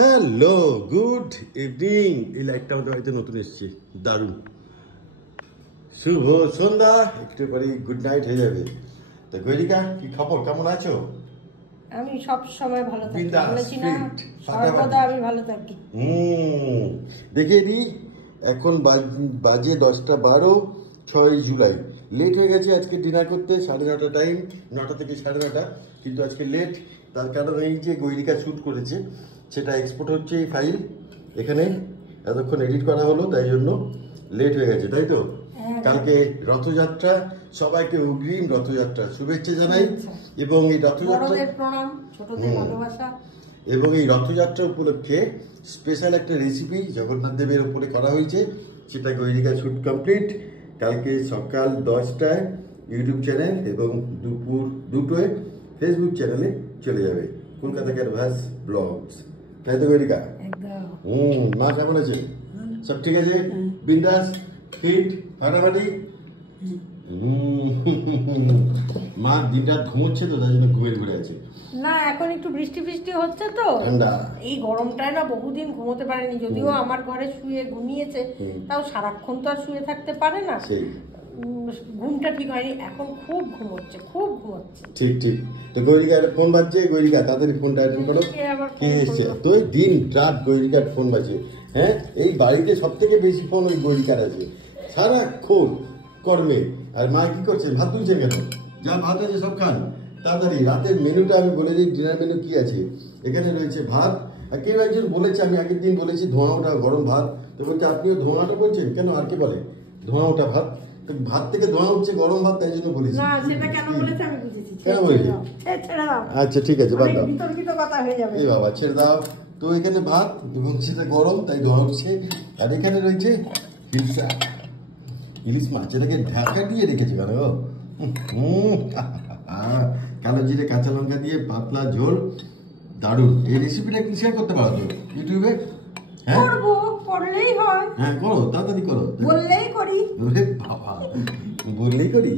Hello, good evening. এই লাইটটা আমাদের বাড়িতে নতুন এসছে, দারুণ। শুভ সন্ধ্যা, একটু পরে গুড নাইট হয়ে যাবে। তো গৈরিকা, কি খবর, কেমন আছো? আমি সব সময় ভালো থাকি, বিন্দাস, বলেছি না, ফিট, সর্বদা আমি ভালো থাকি। দেখিয়ে দিই, এখন বাজে 10:12, 6 জুলাই। লেট হয়ে গেছে আজকে ডিনার করতে, 9:30 টাইম, 9টা থেকে 9:30, কিন্তু আজকে লেট। তার কারণ এই যে গৈরিকা শ্যুট করেছে সেটা এক্সপোর্ট হচ্ছে এই ফাইল, এখানে এতক্ষণ এডিট করা হলো, তাই জন্য লেট হয়ে গেছে, তাই তো? কালকে রথযাত্রা, সবাইকে অগ্রিম রথযাত্রা শুভেচ্ছা জানাই। এবং এই রথযাত্রা প্রণাম, ছোটদের ভালোবাসা। এবং এই রথযাত্রা উপলক্ষে স্পেশাল একটা রেসিপি জগন্নাথ দেবের উপরে করা হয়েছে, সেটা গৈরিকা শ্যুট কমপ্লিট। কালকে সকাল 10টায় ইউটিউব চ্যানেল এবং দুপুর 2টোয় ফেসবুক চ্যানেলে চলে যাবে, কলকাতা ক্যানভাস ব্লগস, তাই তো গৈরিকা? মা কেমন আছে? সব ঠিক আছে? বিন্দাস, ফিট, ফাটাফাটি? মা দিনরাত ঘুমোচ্ছে তো, তাই জন্য ঘুমের ঘুরে আছে। না, এখন একটু বৃষ্টি বৃষ্টি হচ্ছে তো, এই গরমটায় না বহুদিন ঘুমোতে পারেনি। যদিও আমার ঘরে শুয়ে ঘুমিয়েছে, তাও সারাক্ষণ তো আর শুয়ে থাকতে পারে না, ঘুমটা ঠিক হয়নি। এখন খুব ঘুমোচ্ছে, খুব ঘুমোচ্ছে। ঠিক ঠিক। তো গৈরিকার ফোন বাজছে, গৈরিকা তাড়াতাড়ি ফোনটা অ্যাটেন্ড করো। কে এসছে? তো দিন রাত গৈরিকার ফোন বাজে। হ্যাঁ, এই বাড়িতে সব থেকে বেশি ফোন ওই গৈরিকার আছে, সারাক্ষণ কর্মে। আর মা কি করছে? ভাত তুলছেন কেন? যা ভাত আছে সব খান তাড়াতাড়ি। রাতের মেনুটা আমি বলে দিই, ডিনার মেনু কি আছে। এখানে রয়েছে ভাত, আর কেউ একজন বলেছে, আমি আগের দিন বলেছি ধোঁয়া ওঠা গরম ভাত, তো বলছে আপনিও ধোঁয়াটা বলছেন কেন? আর কি বলে ধোঁয়া ওঠা ভাত? ভাত থেকে ধোঁয়া উঠছে গরম ভাত, তাই জন্য বলেছি। না, সেটা কেন বলেছে আমি বুঝেছি। কেন বলেছি? আচ্ছা ঠিক আছে, বাদ দাও, বিতর্কিত কথা হয়ে যাবে। এই বাবা ছেড়ে দাও। তো এখানে ভাত এবং সেটা গরম, তাই ধোঁয়া উঠছে। আর এখানে রয়েছে ইলিশ মাছ, এটাকে ঢাকা দিয়ে রেখেছে কেন? কালো জিরে কাঁচা লঙ্কা দিয়ে পাতলা ঝোল, দারুণ। এই রেসিপিটা কি শেয়ার করতে পারো তো ইউটিউবে? হ্যাঁ করবো, করলেই হয়। হ্যাঁ করো, তাড়াতাড়ি করো, বললেই করি। বাবা বললেই করি।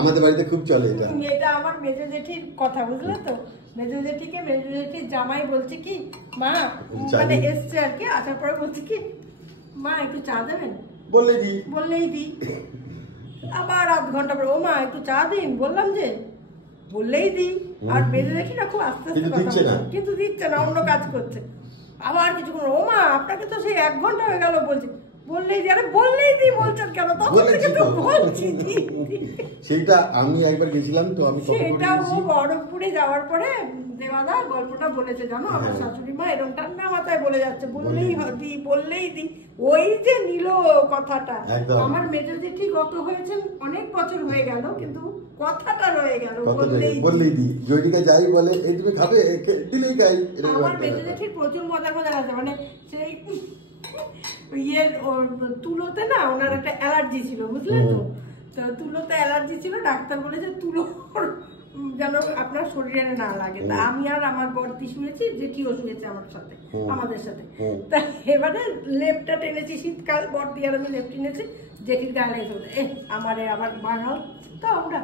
আমাদের বাড়িতে খুব চলে এটা। এটা আমার মেজো জেঠির কথা, বুঝলে তো? মেজো জেঠিকে মেজো জেঠির জামাই বলছে কি, মা মানে এসছে আর কি, আসার পরে বলছে কি, মা একটু চা দেবেন? বললেই দি। আবার আধ ঘন্টা পরে, ও মা একটু চা দিন, বললাম যে বললেই দি। আর মেজো জেঠি না খুব আস্তে আস্তে কথা বলছে, কিন্তু দিচ্ছে না, অন্য কাজ করছে। আবার কিছুক্ষণ, ও মা আপনাকে তো সেই 1 ঘন্টা হয়ে গেল বলছি, বললেই দি। আরে বললেই দি বলছেন কেন? তখন থেকে তো বলছি। সেইটা আমি একবার গেছিলাম তো, আমি সেটা ও বড়পুরে যাওয়ার পরে দেওয়াদা গল্পটা বলেছে, জানো, আমার শাশুড়ি মা এরকম ঠান্ডা মাথায় বলে যাচ্ছে, বললেই দি। ওই যে নিল কথাটা। আমার মেজো জেঠি গত হয়েছে অনেক বছর হয়ে গেল, কিন্তু কথাটা রয়ে গেল, বললেই দি। জয়িকা যাই বলে, এই তুমি খাবে, দিলেই খাই। আমার মেজো জেঠির প্রচুর মজার মজার আছে, মানে সেই তুলোতে না ওনার একটা অ্যালার্জি ছিল, বুঝলে তো? তো তুলোতে অ্যালার্জি ছিল, ডাক্তার বলেছে তুলো যেন আপনার শরীরে না লাগে। তা আমি আর আমার বর্তি শুয়েছি, জেঠিও শুয়েছে আমার সাথে, আমাদের সাথে। তা এবারে লেপটা টেনেছি, শীতকাল, বর্তি আর আমি লেপ টেনেছি, জেঠির গায়ে আমার আবার বাঙাল তো আমরা,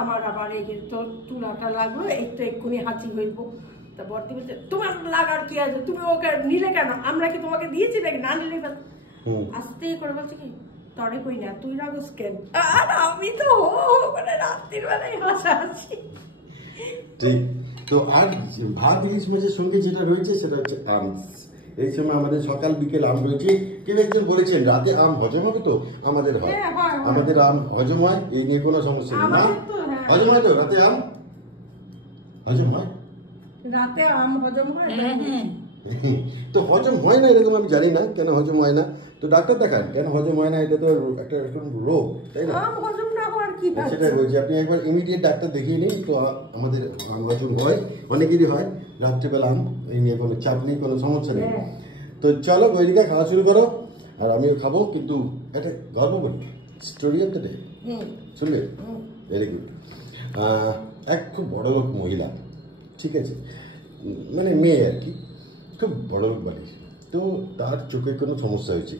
আমার আবার এই তো তুলাটা লাগলো, এই তো এক্ষুনি হাঁচি হইব। তা বর্তি বলছে, তোমার লাগার কি আছে, তুমি ওকে নিলে কেন? আমরা কি তোমাকে দিয়েছি নাকি? না নিলে আস্তে করে বলছে কি, তরে কই না, তুই রাগস কেন? আর আমি তো মানে রাত্রির বেলায় হাসাহাসি। ঠিক। তো আর ভাত ইলিশ মাছের সঙ্গে যেটা রয়েছে সেটা হচ্ছে আম। এই সময় আমাদের সকাল বিকেল আম রয়েছে। কেউ একজন বলেছেন রাতে আম হজম হবে, তো আমাদের হয়, আমাদের আম হজম হয়, এই নিয়ে কোনো সমস্যা নেই। না হজম হয় তো? রাতে আম হজম হয়, রাতে আম হজম হয়। তো হজম হয় না এরকম আমি জানি না কেন হজম হয় না, তো ডাক্তার দেখান কেন হজম হয় না। এটা তো একটা রোগ, তাই না? আম হজম না হওয়ার কি? সেটাই বলছি, আপনি একবার ইমিডিয়েট ডাক্তার দেখিয়ে নিন। তো আমাদের আম হজম হয়, অনেকেরই হয় রাত্রিবেলা আম, এই নিয়ে কোনো চাপ নেই, কোনো সমস্যা নেই। তো চলো গৈরিকা, খাওয়া শুরু করো, আর আমিও খাবো। কিন্তু একটা গল্প বলি, স্টোরি অফ দ্য ডে, শুনলে? Very good. এক খুব বড় লোক মহিলা, ঠিক আছে, মানে মেয়ে আর কি, খুব বড় লোক বাড়ি। তো তার চোখের কোনো সমস্যা হয়েছে,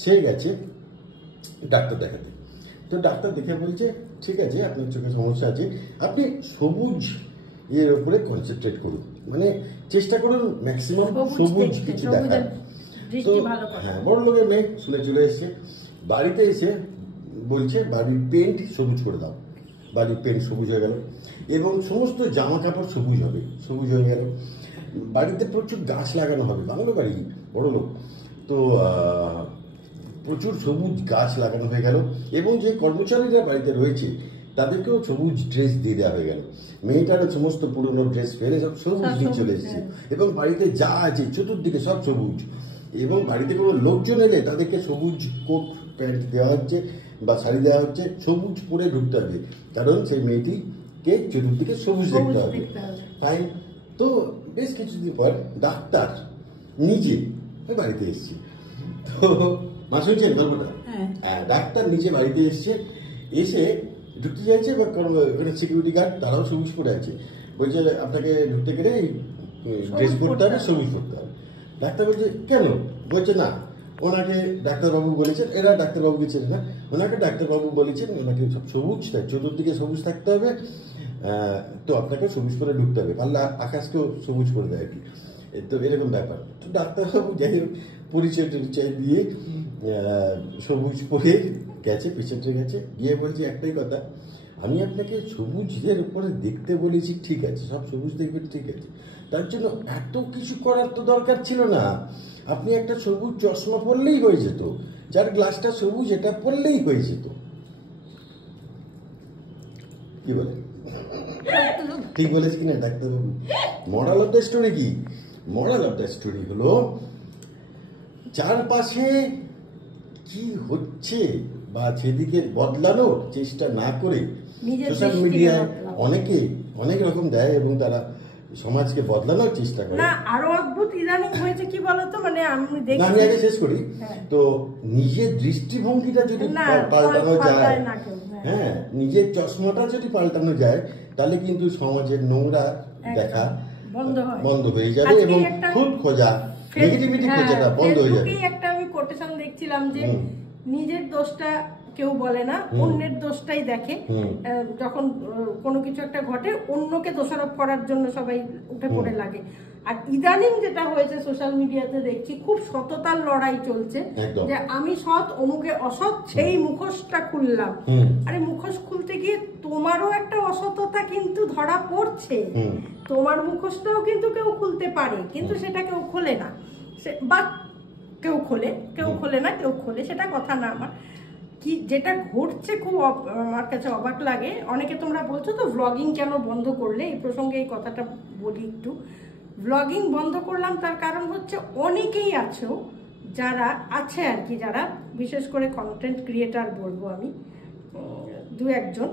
সে গেছে ডাক্তার দেখাতে। তো ডাক্তার দেখে বলছে, ঠিক আছে আপনার চোখের সমস্যা আছে, আপনি সবুজ এর উপরে কনসেন্ট্রেট করুন, মানে চেষ্টা করুন ম্যাক্সিমাম সবুজ কিছু দেখার। তো হ্যাঁ, বড় লোকের মেয়ে শুনে চলে এসছে, বাড়িতে এসে বলছে বাড়ির পেন্ট সবুজ করে দাও। বাড়ির পেন্ট সবুজ হয়ে গেল এবং সমস্ত জামা কাপড় সবুজ হবে, সবুজ হয়ে গেল। বাড়িতে প্রচুর গাছ লাগানো হবে, বাংলো বাড়ি, বড় লোক তো প্রচুর সবুজ গাছ লাগানো হয়ে গেল এবং যে কর্মচারীরা বাড়িতে রয়েছে তাদেরকেও সবুজ ড্রেস দিয়ে দেওয়া হয়ে গেল। মেয়েটারও সমস্ত পুরনো ড্রেস ফেলে সব সবুজ দিয়ে চলে এসেছে এবং বাড়িতে যা আছে চতুর্দিকে সব সবুজ। এবং বাড়িতে কোনো লোকজন এলে তাদেরকে সবুজ কোট প্যান্ট দেওয়া হচ্ছে বা শাড়ি দেওয়া হচ্ছে, সবুজ পরে ঢুকতে হবে, কারণ সেই মেয়েটিকে চতুর্দিকে সবুজ দেখতে হবে। তাই তো বেশ কিছুদিন পর ডাক্তার নিজে বাড়িতে এসছে। তো মা শুনছেন গল্পটা? হ্যাঁ, ডাক্তার নিজে বাড়িতে এসছে, এসে ঢুকতে চাইছে বা ওখানে সিকিউরিটি গার্ড তারাও সবুজ পরে আছে, বলছে আপনাকে ঢুকতে গেলে ড্রেস পরতে হবে, সবুজ পরতে হবে। ডাক্তার বলছে কেন? বলছে না, ওনাকে ডাক্তারবাবু বলেছেন, এরা ডাক্তারবাবু গেছেন না, ওনাকে ডাক্তারবাবু বলেছেন ওনাকে সব সবুজ, চতুর্দিকে সবুজ থাকতে হবে, তো আপনাকে সবুজ করে ঢুকতে হবে, পারলে আকাশকেও সবুজ করে দেয় আর কি। তো এরকম ব্যাপার। তো ডাক্তারবাবু যাই হোক পরিচয় টরিচয় দিয়ে সবুজ পরে গেছে, পেশেন্টে গেছে, গিয়ে বলছে একটাই কথা, আমি আপনাকে সবুজের উপরে দেখতে বলেছি, ঠিক আছে, সব সবুজ দেখবেন, ঠিক আছে, তার জন্য এত কিছু করার তো দরকার ছিল না, আপনি একটা সবুজ চশমা পরলেই হয়ে যেত, যার গ্লাসটা সবুজ এটা পরলেই হয়ে যেত। কি বলে, ঠিক বলেছি কিনা ডাক্তারবাবু? মরাল অফ দ্য স্টোরি কি? মরাল অফ দ্য স্টোরি হলো চারপাশে কি হচ্ছে বা সেদিকে বদলানোর চেষ্টা না করে সোশ্যাল মিডিয়ায় অনেকে অনেক রকম দেয় এবং তারা সমাজকে বদলানোর চেষ্টা করে। না, আরো অদ্ভুত ইদানিং হয়েছে কি বলতো, মানে আমি দেখি, আমি আগে শেষ করি। তো নিজের দৃষ্টিভঙ্গিটা যদি পাল্টানো যায়, হ্যাঁ, নিজের চশমাটা যদি পাল্টানো যায়, তাহলে কিন্তু সমাজের নোংরা দেখা বন্ধ হয়ে যাবে এবং খুব খোঁজা, নেগেটিভিটি খোঁজাটা বন্ধ হয়ে যাবে। একটা আমি কোটেশন দেখছিলাম যে নিজের দোষটা কেউ বলে না, অন্যের দোষটাই দেখে। যখন কোনো কিছু একটা ঘটে অন্যকে দোষারোপ করার জন্য সবাই উঠে পড়ে লাগে। আর ইদানিং যেটা হয়েছে সোশ্যাল মিডিয়াতে দেখছি, খুব সততার লড়াই চলছে যে আমি সৎ, অমুকে অসৎ, সেই মুখোশটা খুললাম। আরে মুখোশ খুলতে গিয়ে তোমারও একটা অসততা কিন্তু ধরা পড়ছে, তোমার মুখোশটাও কিন্তু কেউ খুলতে পারে, কিন্তু সেটা কেউ খোলে না, বা কেউ খোলে না, কেউ খোলে, সেটা কথা না। আমার কি যেটা ঘটছে খুব আমার কাছে অবাক লাগে। অনেকে তোমরা বলছো তো ব্লগিং কেন বন্ধ করলে, এই প্রসঙ্গে এই কথাটা বলি একটু। ব্লগিং বন্ধ করলাম তার কারণ হচ্ছে অনেকেই আছো যারা আছে আর কি, যারা বিশেষ করে কন্টেন্ট ক্রিয়েটার বলবো আমি, দু একজন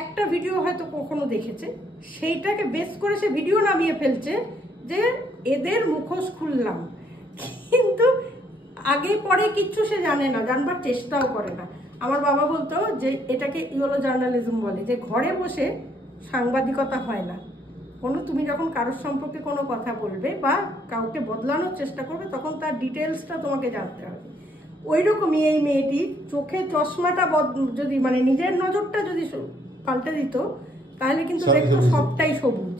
একটা ভিডিও হয়তো কখনো দেখেছে, সেইটাকে বেস করে সে ভিডিও নামিয়ে ফেলছে যে এদের মুখোশ খুললাম, কিন্তু আগে পরে কিচ্ছু সে জানে না, জানবার চেষ্টাও করে না। আমার বাবা বলতো যে এটাকে ইয়েলো জার্নালিজম বলে, যে ঘরে বসে সাংবাদিকতা হয় না। তুমি যখন কারোর সম্পর্কে কোনো কথা বলবে বা কাউকে বদলানোর চেষ্টা করবে, তখন তার ডিটেলসটা তোমাকে জানতে হবে। ওই রকমই এই মেয়েটি চোখে চশমাটা যদি মানে নিজের নজরটা যদি পাল্টে দিত, তাহলে কিন্তু দেখতো সবটাই সবুজ।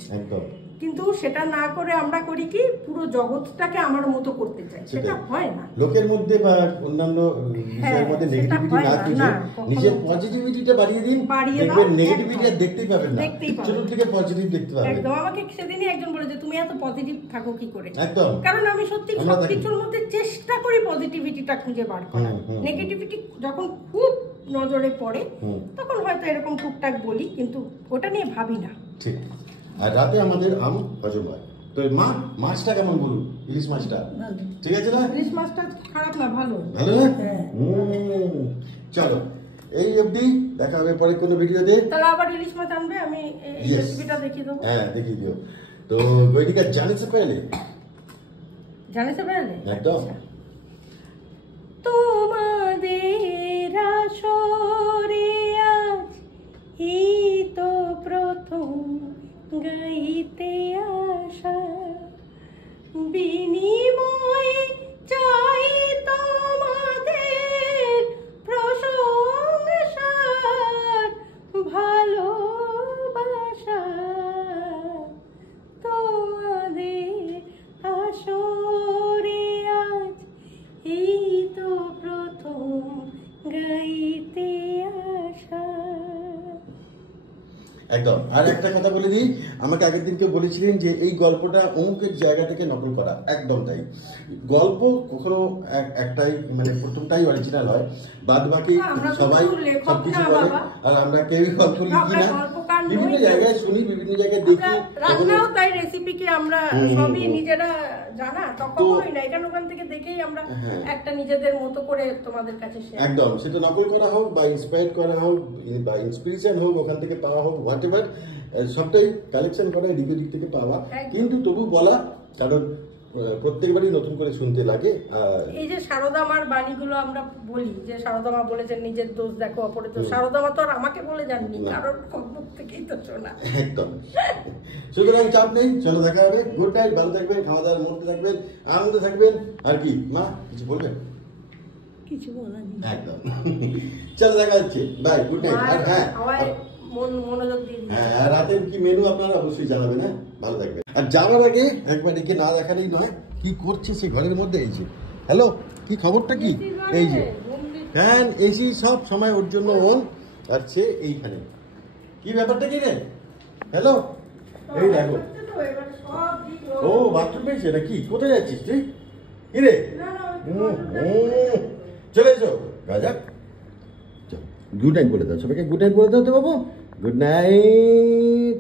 কিন্তু সেটা না করে আমরা করি কি, পুরো জগৎটাকে আমার মতো করতে চাই, সেটা হয় না। লোকের মধ্যে বা অন্যান্য বিষয়ের মধ্যে নেগেটিভিটি না খুঁজে নিজের পজিটিভিটিটা বাড়িয়ে দিন, দেখবেন নেগেটিভিটি আর দেখতেই পাবেন না, চতুর্দিকে পজিটিভ দেখতে পাবেন। একদম। আমাকে সেদিনই একজন বলে যে তুমি এত পজিটিভ থাকো কি করে? একদম, কারণ আমি সত্যি সবকিছুর মধ্যে চেষ্টা করি পজিটিভিটিটা খুঁজে বার করার। নেগেটিভিটি যখন খুব নজরে পড়ে তখন হয়তো এরকম টুকটাক বলি, কিন্তু ওটা নিয়ে ভাবি না। ঠিক। আর রাতে আমাদের আম হজম হয়। তো মাছটা কেমন বলুন? ইলিশ মাছটা ঠিক আছে না? ইলিশ মাছটা খারাপ না, ভালো। ভালো না? চলো এই অবধি, দেখা হবে পরে কোনো ভিডিওতে। তাহলে আবার ইলিশ মাছ আনবে, আমি এই রেসিপিটা দেখিয়ে দেবো। হ্যাঁ, দেখিয়ে দিও। তো গৈরিকা জানিস পেলে একদম তোমাদের আসরে আজ এই তো প্রথম গাইতে আসা, বিনিময়ে চাই তোমাদের প্রশংসার ভালোবাসা। একদম। আর একটা কথা বলে দিই, আমাকে আগের দিন কেউ বলেছিলেন যে এই গল্পটা অমুকের জায়গা থেকে নকল করা, একদম তাই। গল্প কখনো একটাই, মানে প্রথমটাই অরিজিনাল হয়, বাদ বাকি সবাই সবকিছু বলে। আর আমরা কেউ গল্প লিখি না, বিভিন্ন জায়গায় শুনি, বিভিন্ন জায়গায় দেখি। রান্নাও তাই, রেসিপিকে আমরা সবই নিজেরা জানা তখনই না, এখানে ওখান থেকে দেখেই আমরা একটা নিজেদের মতো করে তোমাদের কাছে শেয়ার। একদম, সেটা নকল করা হোক বা ইন্সপায়ার করা হোক বা ইন্সপিরেশন হোক, ওখান থেকে পাওয়া হোক, হোয়াট এভার, সবটাই কালেকশন করা, এদিক ওদিক থেকে পাওয়া, কিন্তু তবু বলা, কারণ প্রত্যেকবারই নতুন করে শুনতে লাগে। এই যে সারদা মার বাণীগুলো আমরা বলি, যে সারদা মা বলেছেন নিজের দোষ দেখো অপরের দোষ, সারদা মা তো আর আমাকে বলে যাননি, কারণ মুখ থেকেই তো শোনা। একদম। সুতরাং চাপ নেই, চলো দেখা হবে। গুড নাইট, ভালো থাকবেন, খাওয়া দাওয়ার মধ্যে থাকবেন, আনন্দে থাকবেন। আর কি মা কিছু বলবেন? কিছু বলার নেই। একদম। চলো দেখা হচ্ছে, বাই, গুড নাইট। আর হ্যাঁ, মনোযোগ দিয়ে হ্যাঁ, রাতের কি মেনু আপনারা অবশ্যই জানাবেন। হ্যাঁ, ভালো থাকবেন। আর যাওয়ার আগে একবার একে না দেখালেই নয়, কি করছে সে ঘরের মধ্যে। এই যে হ্যালো, কি খবরটা কি? এই যে ফ্যান এসি সব সময় ওর জন্য অন, আর সে এইখানে। কি ব্যাপারটা কি রে? হ্যালো, এই দেখো। ও বাথরুম পেয়েছে নাকি? কোথায় যাচ্ছিস তুই? কি রে? চলে এসো রাজা। গুড নাইট বলে দাও সবাইকে, গুড নাইট বলে দাও তো বাবু। Good night.